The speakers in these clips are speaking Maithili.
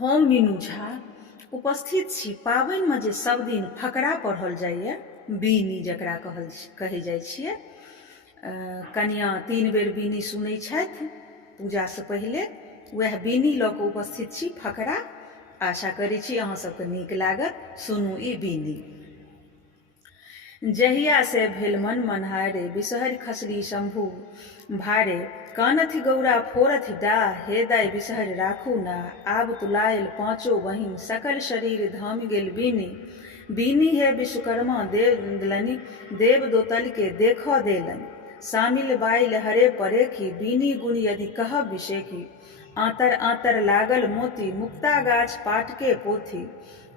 हम मीनू झा उपस्थित छी पाबनि में जे सब दिन फकरा पढ़ल जाइए, बीनी जकरा कहै जाइ छियै। कनिया 3 बेर बीनी सुनै छथि पूजा से पहले, वह बीनी लऽ कऽ उपस्थित छी फकरा। आशा करै छी अहाँ सबके नीक लागत। सुनू ई बीनी। जहिया से भेल मन मनहारे, बिसहरि खसली शंभु भारे। कानथि गौरा फोरथि डाह, हे दाय बिसहरि राखू ना। आब तुलायल पाँचो बहिन, सकल शरीर धामि गेल बीनी। बीनी हे विश्वकर्मा देलनि, देव दोतल के देखऽ देलनि। शामिल बाइल हरे परेखी, बीनी गुण यदि कहब विषेखी। आंतर आंतर लागल मोती, मुक्ता गाछ पाट के पोथी।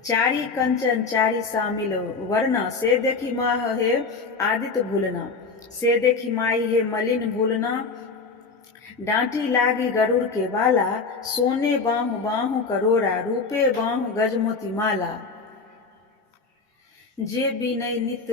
चारी कंचन चारी शामिल वर्णा, से देखी माह हे आदित्य भूलना। से देखी माई हे मलिन भूलना। डांटी लागी गरुड़ के बाला, सोने बाहु बाहु करोड़ा। रूपे बाहु गजमोती माला। जे बीनय नित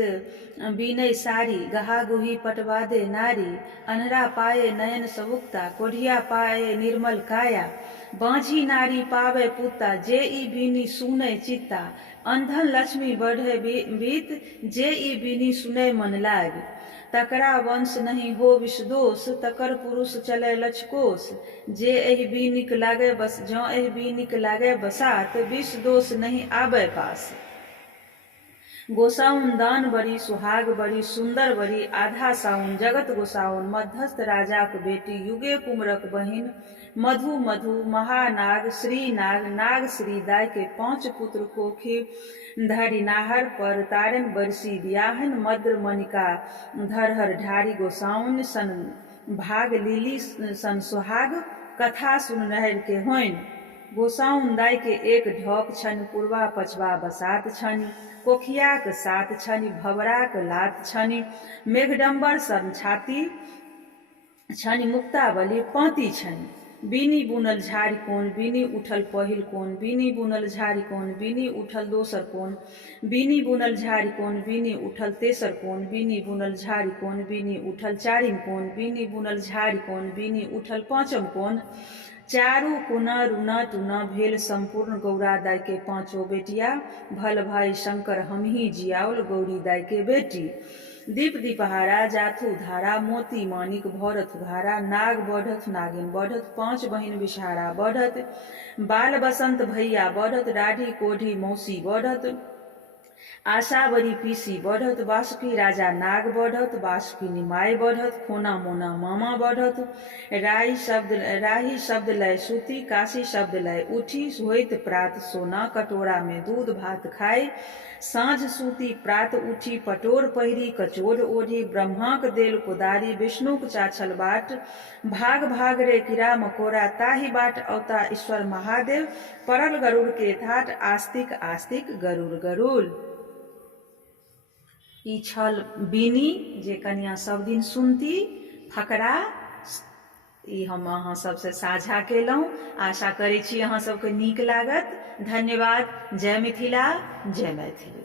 बीनय सारी, गहा गुही पटवादे नारी। अन्हरा पाए नयन सबुक्ता, कोढ़िया पाए निर्मल काया। बाँझी नारी पावे पुता, जे ई बीनी सुनय चित्ता। अंधन लक्ष्मी बढ़े बीत, जे ई बीनी सुनय मन लाग। तकरा वंश नहीं हो विष दोष, तकर पुरुष चले लक्षकोष। जे एहि बीनिक लागे बस, जँ एहि बीनिक लागे बसात, विष दोष नहीं आबे पास। गोसाउन दान बड़ी सुहाग बड़ी, सुंदर बड़ी आधा साउन। जगत गोसाउन मध्यस्थ राजाक बेटी, युगे कुमरक बहिन। मधु मधु महानाग श्री नाग, नाग श्री दाय के 5 पुत्र कोखी धरि। नाहर पर तारन बरसी बियाहन, मद्र मनिका धरहर ढारी। गोसाउन सन भाग लीली सन सुहाग, कथा सुन नहर के होइन। गोसाउन दाय के 1 ढोक छनि, पूर्वा पछवा बसात छनि। कोखियाक 7 छनि, भवराक लात छनि। मेघडम्बर सन छाती छनि, मुक्तावली पाँति छनि। बीनी बुनल झाड़ी कोन, बीनी उठल पहिल कोन। बीनी बुनल झाड़ी कोन, बीनी उठल दोसर कोन। बीनी बुनल झाड़ी कोन, बीनी उठल तेसर कोन। बीनी बुनल झाड़ी कोन, बीनी उठल चारिम कोन। बीनी बुनल झाड़ी कोन, बीनी उठल पाँचम कोन। चारू कोना रूना टूना भेल संपूर्ण, गौरा दाय के 5 बेटिया। भल भाई शंकर हमही जियाउल, गौरी दाय के बेटी। दीप दीपहारा जाथू धारा, मोती मानिक भरत भारा। नाग बढ़त नागिन बढ़त, 5 बहिन बिषहारा बढ़त। बाल बसंत भैया बढ़त, डाढ़ी कोढ़ी मौसी बढ़त। आशावरी पीसी बढ़त, बासुकी राजा नाग बढ़त। बासुकी निमाय बढ़त, खोना मोना मामा बढ़त। राही शब्द लय सूती, काशी शब्द लय उठी। होइत प्रात सोना, कटोरा में दूध भात खाई। साँझ सूती प्रात उठी, पटोर पहिरी कचोर ओढ़ी। ब्रह्माक देल कोदारी, विष्णुक चाछल बाट। भाग भाग रे कीड़ा मकोड़ा, ताहि बाट अवता ईश्वर महादेव। परल गरुड़ के ठाट, आस्तिक आस्तिक गरुड़ गरुड़। ई छल बीनी जे कनिया सब दिन सुनती फकरा। ई हम अहाँ सबसे साझा केलहुँ। आशा करै छी अहाँ सबके नीक लागत। धन्यवाद। जय मिथिला, जय मैथिली।